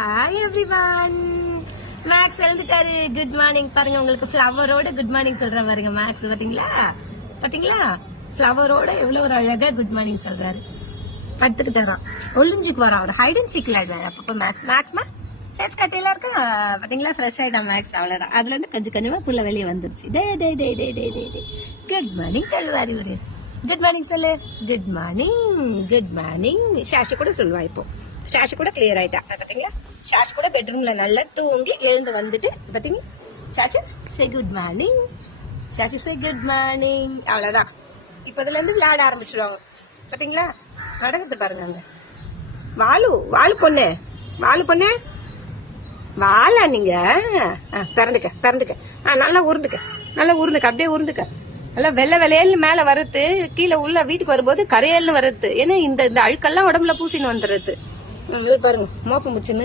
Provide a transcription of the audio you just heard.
Hi everyone, Max எழுந்துட்டாரு. Good morning. பாருங்க, உங்களுக்கு ஃப்ளவரோட குட் மார்னிங் சொல்ற பாருங்க மேக்ஸ். பாத்தீங்களா பாத்தீங்களா, ஃப்ளவரோட எவ்வளவு ஒரு அழகா குட் மார்னிங் சொல்றாரு. படுத்துக்கிட்டாராம், ஒளிஞ்சுக்கு வரோம். அவர் ஹைட் அண்ட் சீக் விளையாடுவாரு அப்பப்ப. மேக்ஸ்மா ஃபேஸ் கட்டையில இருக்கு. பாத்தீங்களா, ஃப்ரெஷ் ஆயிட்டான் மேக்ஸ். அவ்வளவுதான், அதுல இருந்து கொஞ்சம் கொஞ்சமா புள்ள வெளியே வந்துருச்சு. டே டே டே டே டே டே டே குட் மார்னிங் சொல்லுவாரு இவரு. குட் மார்னிங் சொல்லு. Good morning, good morning. Shashi கூட சொல்லுவா இப்போ. ஷாஷி கூட கிளியர் ஆயிட்டா. பாத்தீங்களா, ஷாஷி கூட பெட்ரூம்ல நல்லா தூங்கி எழுந்து வந்துட்டு பாத்தீங்களா. Shashu say good morning, Shashu say good morning. அவ்வளவுதான், இப்பதுல இருந்து விளையாட ஆரம்பிச்சிடுவாங்க. பாத்தீங்களா, நடக்கிறது பாருங்க. அங்க வாலு, வாலு பொண்ணு, வாலு பொண்ணு, வாழா நீங்க. பிறந்துக்க பிறந்துக்க, நல்லா உருண்டுக்க, நல்லா உருண்டுக்க, அப்படியே உருண்டுக்க. நல்லா வெள்ளை வெள்ளையல்னு மேல வருது, கீழே உள்ள வீட்டுக்கு வரும்போது கரையல்னு வருது. ஏன்னா இந்த அழுக்கெல்லாம் உடம்புல பூசின்னு வந்துடுறது. பாருங்க, மோப்ப முச்சுன்னு